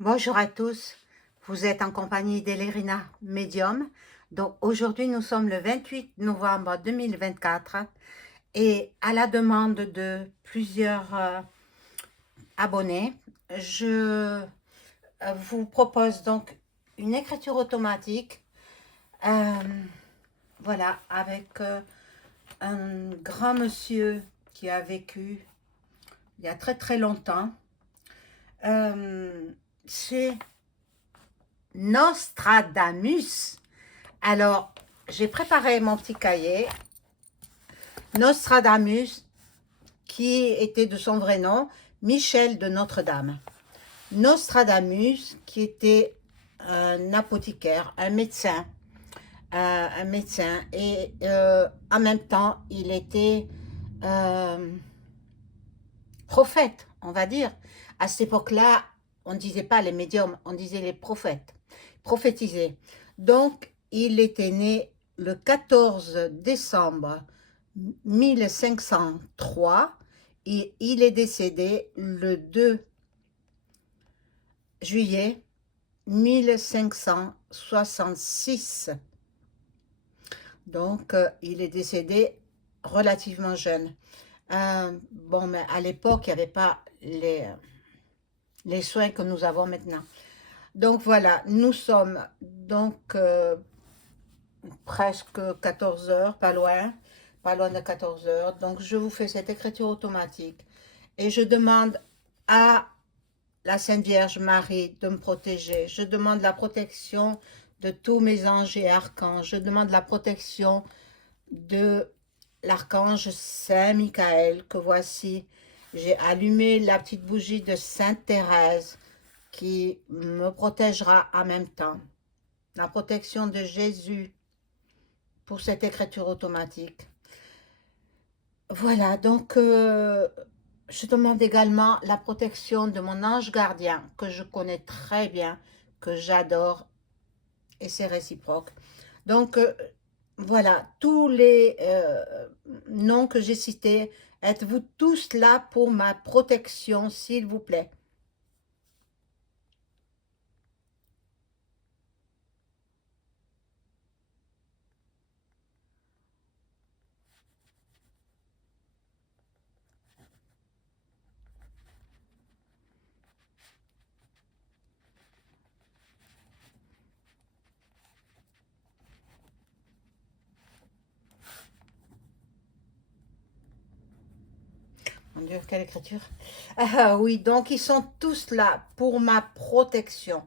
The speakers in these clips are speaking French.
Bonjour à tous, vous êtes en compagnie d'Elerina Medium. Donc aujourd'hui nous sommes le 28 novembre 2024 et à la demande de plusieurs abonnés, je vous propose donc une écriture automatique, euh, voilà, avec un grand monsieur qui a vécu il y a très très longtemps. C'est Nostradamus. Alors, j'ai préparé mon petit cahier. Nostradamus, qui était de son vrai nom, Michel de Notre-Dame. Nostradamus, qui était un apothicaire, un médecin, et en même temps, il était euh, prophète, on va dire. À cette époque-là, on ne disait pas les médiums, on disait les prophètes, prophétiser. Donc, il était né le 14 décembre 1503 et il est décédé le 2 juillet 1566. Donc, il est décédé relativement jeune. Bon, mais à l'époque, il n'y avait pas les soins que nous avons maintenant. Donc voilà, nous sommes donc presque 14 heures, pas loin de 14 heures. Donc je vous fais cette écriture automatique et je demande à la Sainte Vierge Marie de me protéger. Je demande la protection de tous mes anges et archanges. Je demande la protection de l'archange Saint Michael que voici. J'ai allumé la petite bougie de Sainte Thérèse qui me protégera en même temps. La protection de Jésus pour cette écriture automatique. Voilà, donc je demande également la protection de mon ange gardien que je connais très bien, que j'adore et c'est réciproque. Donc voilà, tous les noms que j'ai cités, êtes-vous tous là pour ma protection, s'il vous plaît? Mon Dieu, quelle écriture. Ah oui, donc ils sont tous là pour ma protection,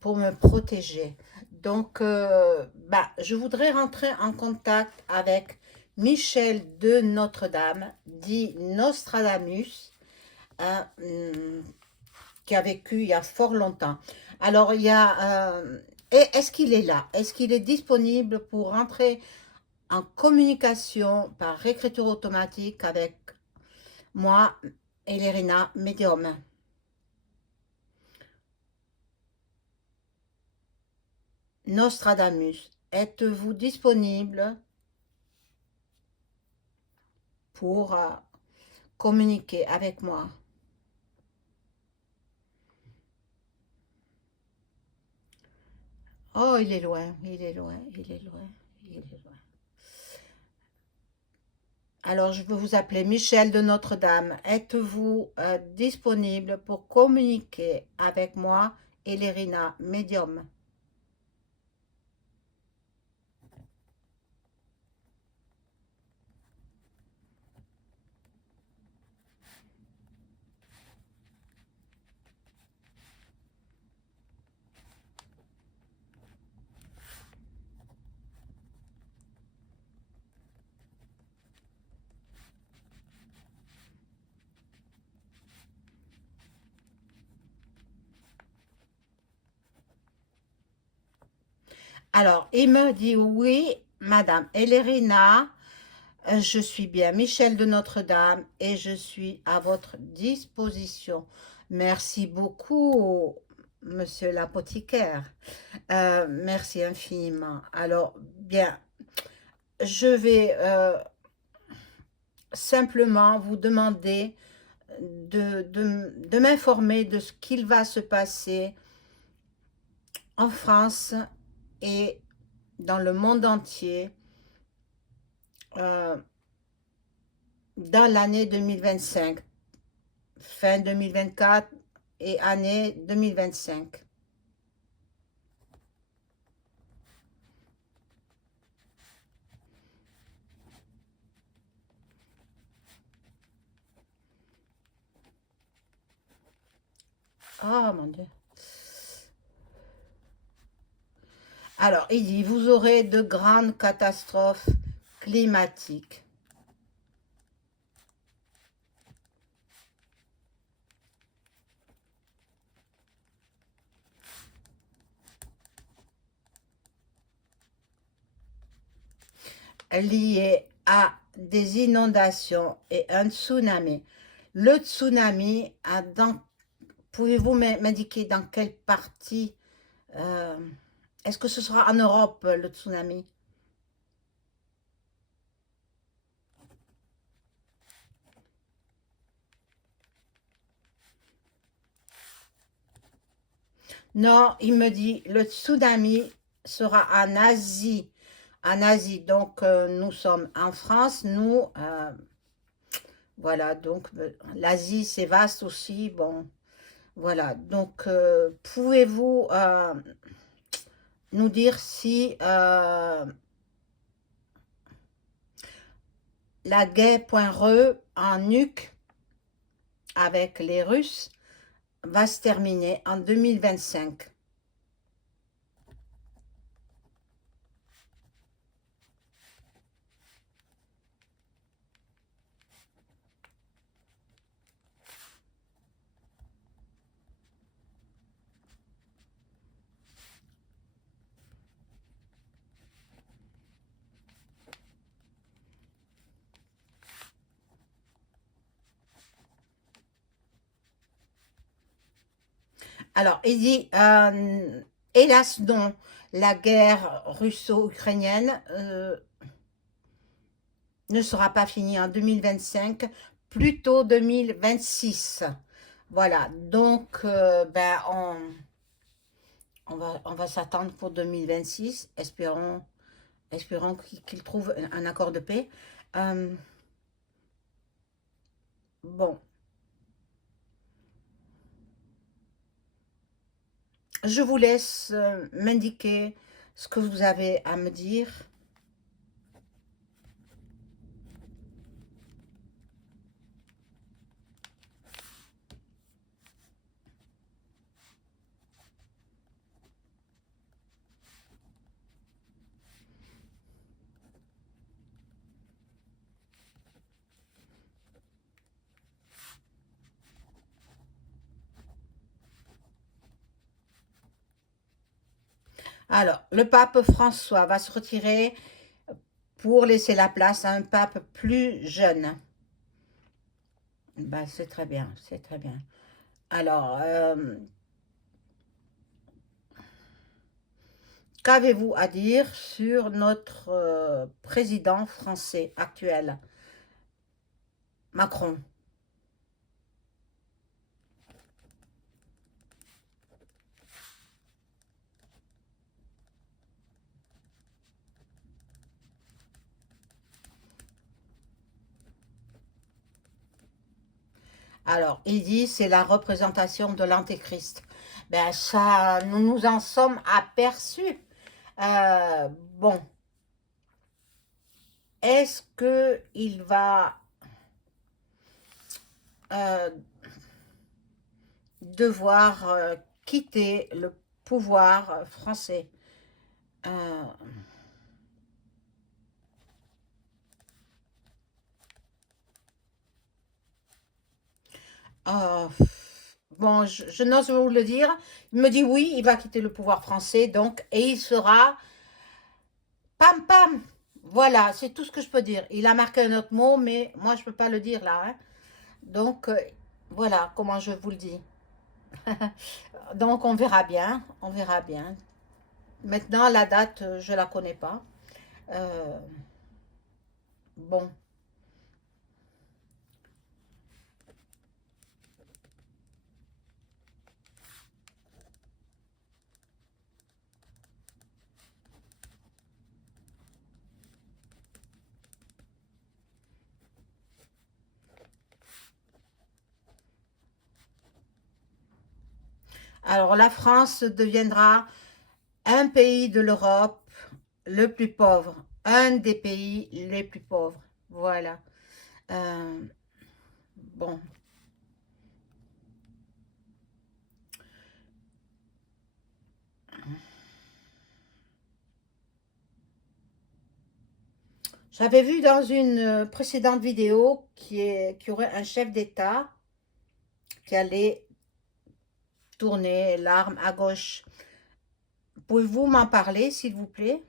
pour me protéger. Donc, je voudrais rentrer en contact avec Michel de Notre-Dame, dit Nostradamus, hein, qui a vécu il y a fort longtemps. Alors, il y a... est-ce qu'il est là? Est-ce qu'il est disponible pour rentrer en communication par écriture automatique avec moi, Elerina Medium? Nostradamus, êtes-vous disponible pour communiquer avec moi? Oh, il est loin, il est loin, il est loin, il est loin. Alors, je veux vous appeler Michel de Notre-Dame. Êtes-vous disponible pour communiquer avec moi, Elerina Medium? Alors, il me dit oui, Madame Elerina, je suis bien Michel de Notre-Dame et je suis à votre disposition. Merci beaucoup, monsieur l'apothicaire. Merci infiniment. Alors, bien, je vais simplement vous demander de m'informer de ce qu'il va se passer en France et dans le monde entier euh, dans l'année 2025, fin 2024 et année 2025. Oh mon Dieu. Alors, il dit, vous aurez de grandes catastrophes climatiques. Liées à des inondations et un tsunami. Le tsunami, pouvez-vous m'indiquer dans quelle partie euh, est-ce que ce sera en Europe, le tsunami? Non, il me dit le tsunami sera en Asie. En Asie, donc nous sommes en France, voilà, donc l'Asie c'est vaste aussi, bon, voilà, donc pouvez-vous nous dire si la guerre.re en nuque avec les Russes va se terminer en 2025? Alors, il dit, hélas non, la guerre russo-ukrainienne ne sera pas finie en 2025, plutôt 2026. Voilà, donc ben, on va s'attendre pour 2026, espérons qu'il trouve un accord de paix. Euh, bon, je vous laisse m'indiquer ce que vous avez à me dire. Alors, le pape François va se retirer pour laisser la place à un pape plus jeune. Ben, c'est très bien, c'est très bien. Alors, qu'avez-vous à dire sur notre président français actuel, Macron? Alors, il dit c'est la représentation de l'Antéchrist. Ben ça, nous nous en sommes aperçus. Euh, bon, est-ce que il va euh, devoir quitter le pouvoir français? Euh, euh, bon, je n'ose vous le dire. Il me dit oui, il va quitter le pouvoir français, donc, et il sera pam pam. Voilà, c'est tout ce que je peux dire. Il a marqué un autre mot, mais moi je peux pas le dire là, hein. Donc voilà comment je vous le dis. Donc on verra bien, on verra bien. Maintenant la date, je la connais pas. Euh, bon, Alors, la France deviendra un pays de l'Europe le plus pauvre, un des pays les plus pauvres. Voilà. Euh, bon, j'avais vu dans une précédente vidéo qui aurait un chef d'État qui allait tourner l'arme à gauche. Pouvez-vous m'en parler, s'il vous plaît?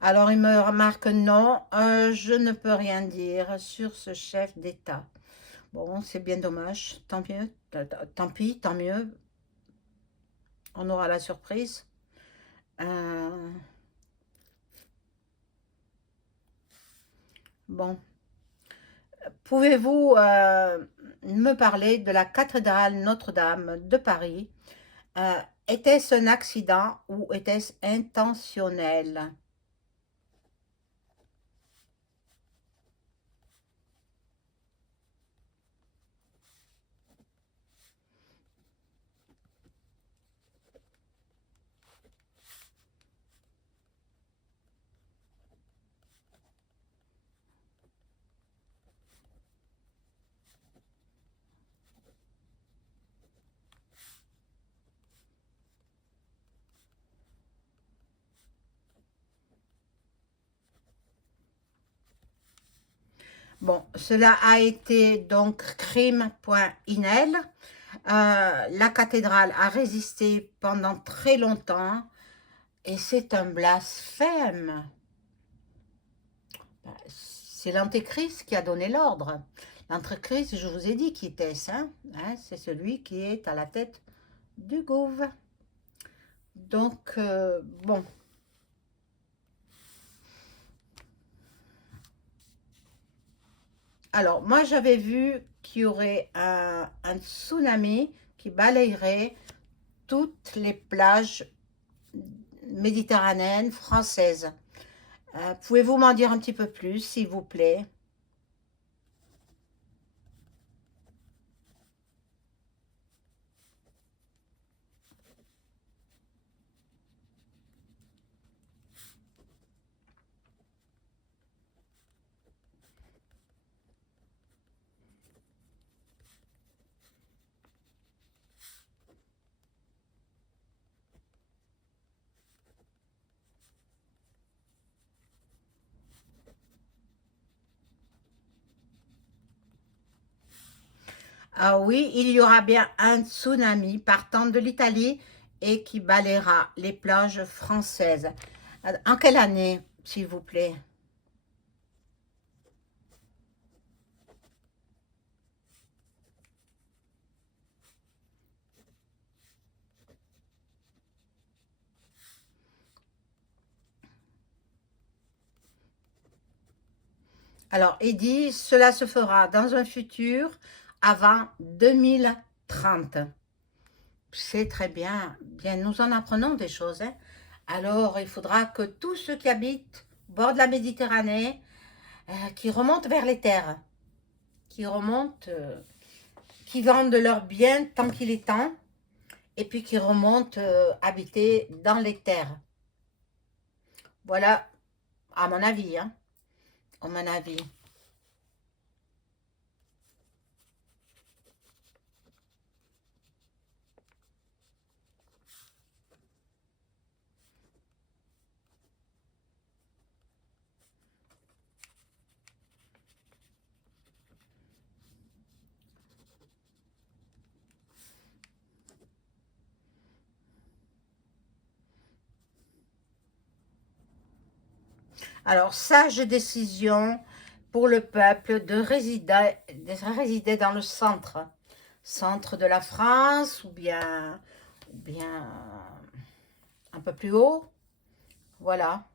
Alors, il me remarque non, je ne peux rien dire sur ce chef d'État. Bon, c'est bien dommage, tant mieux, tant pis, tant mieux, on aura la surprise. Euh, bon, pouvez-vous me parler de la cathédrale Notre-Dame de Paris? Euh, Était-ce un accident ou était-ce intentionnel? Bon, cela a été donc crime.inel. La cathédrale a résisté pendant très longtemps et c'est un blasphème. C'est l'antéchrist qui a donné l'ordre. L'antéchrist, je vous ai dit qui était-ce, hein? C'est celui qui est à la tête du gouv. Donc, bon. Alors, moi, j'avais vu qu'il y aurait un tsunami qui balayerait toutes les plages méditerranéennes françaises. Pouvez-vous m'en dire un petit peu plus, s'il vous plaît? Ah oui, il y aura bien un tsunami partant de l'Italie et qui balayera les plages françaises. En quelle année, s'il vous plaît? Alors, il dit, cela se fera dans un futur avant 2030. C'est très bien. Bien, nous en apprenons des choses, hein. Alors, il faudra que tous ceux qui habitent au bord de la Méditerranée, qui remontent vers les terres, qui remontent, qui vendent leurs biens tant qu'il est temps, et puis qui remontent habiter dans les terres. Voilà, à mon avis, hein, à mon avis. Alors, sage décision pour le peuple de résider dans le centre de la France ou bien un peu plus haut. Voilà.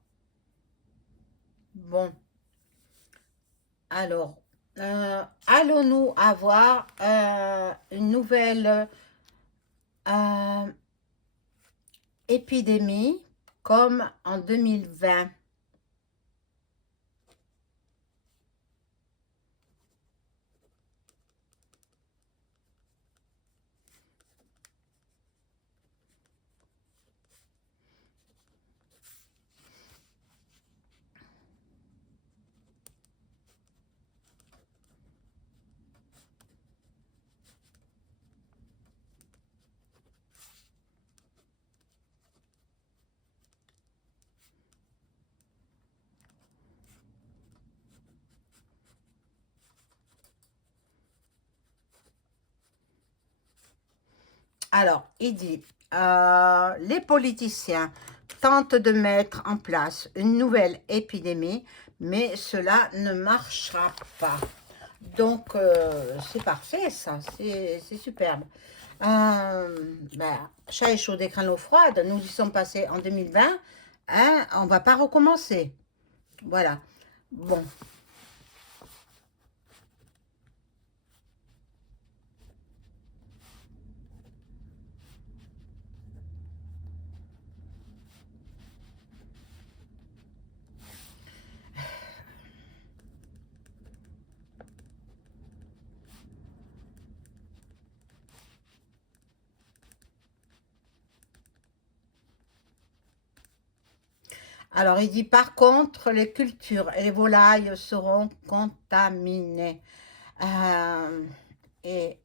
Bon, alors, allons-nous avoir une nouvelle Euh, épidémie comme en 2020. Alors, il dit, les politiciens tentent de mettre en place une nouvelle épidémie, mais cela ne marchera pas. Donc, c'est parfait, ça, c'est superbe. Chat est chaud, d'écran l'eau froide, nous y sommes passés en 2020, hein, on va pas recommencer. Voilà. Bon, alors il dit par contre, les cultures et les volailles seront contaminées. Euh, et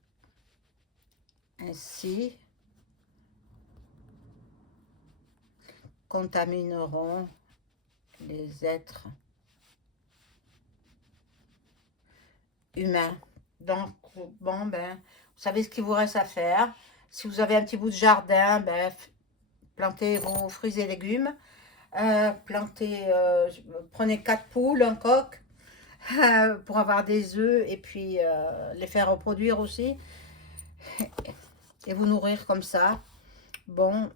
ainsi contamineront les êtres humains. Donc, bon, ben, vous savez ce qu'il vous reste à faire. Si vous avez un petit bout de jardin, ben, plantez vos fruits et légumes. Prenez 4 poules, un coq, pour avoir des œufs et puis les faire reproduire aussi. Et vous nourrir comme ça. Bon,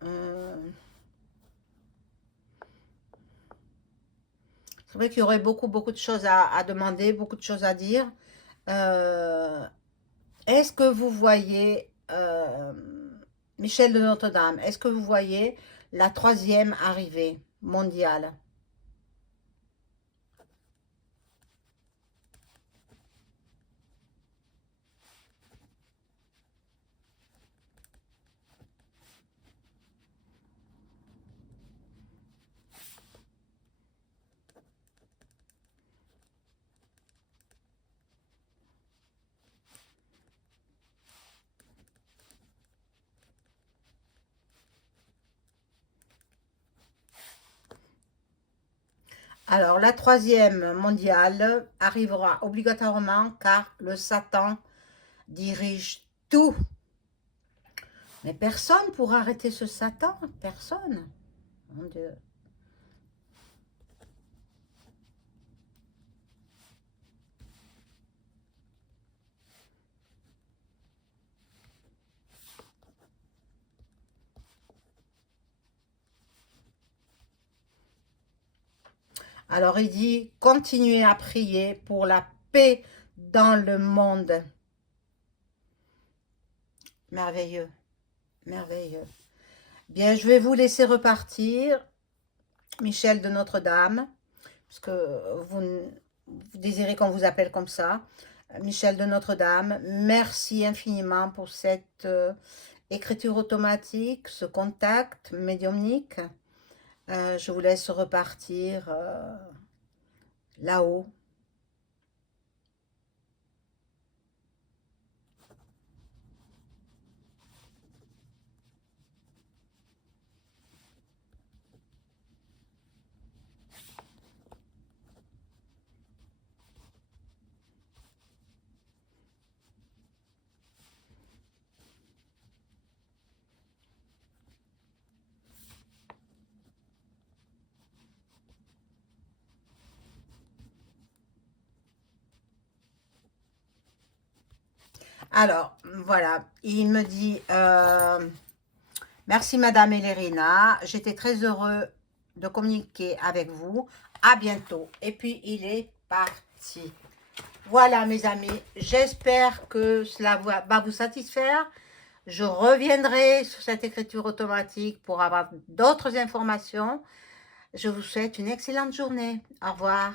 c'est vrai qu'il y aurait beaucoup de choses à demander, beaucoup de choses à dire. Euh, Est-ce que vous voyez, Michel de Notre-Dame, est-ce que vous voyez la troisième arrivée mondiale? Alors, la troisième mondiale arrivera obligatoirement car le Satan dirige tout. Mais personne pour arrêter ce Satan, personne. Mon Dieu. Alors il dit, continuez à prier pour la paix dans le monde. Merveilleux, merveilleux. Bien, je vais vous laisser repartir, Michel de Notre-Dame, parce que vous désirez qu'on vous appelle comme ça. Michel de Notre-Dame, merci infiniment pour cette écriture automatique, ce contact médiumnique. Je vous laisse repartir là-haut. Alors, voilà, il me dit, merci Madame Elérina, j'étais très heureux de communiquer avec vous, à bientôt. Et puis, il est parti. Voilà mes amis, j'espère que cela va vous satisfaire. Je reviendrai sur cette écriture automatique pour avoir d'autres informations. Je vous souhaite une excellente journée. Au revoir.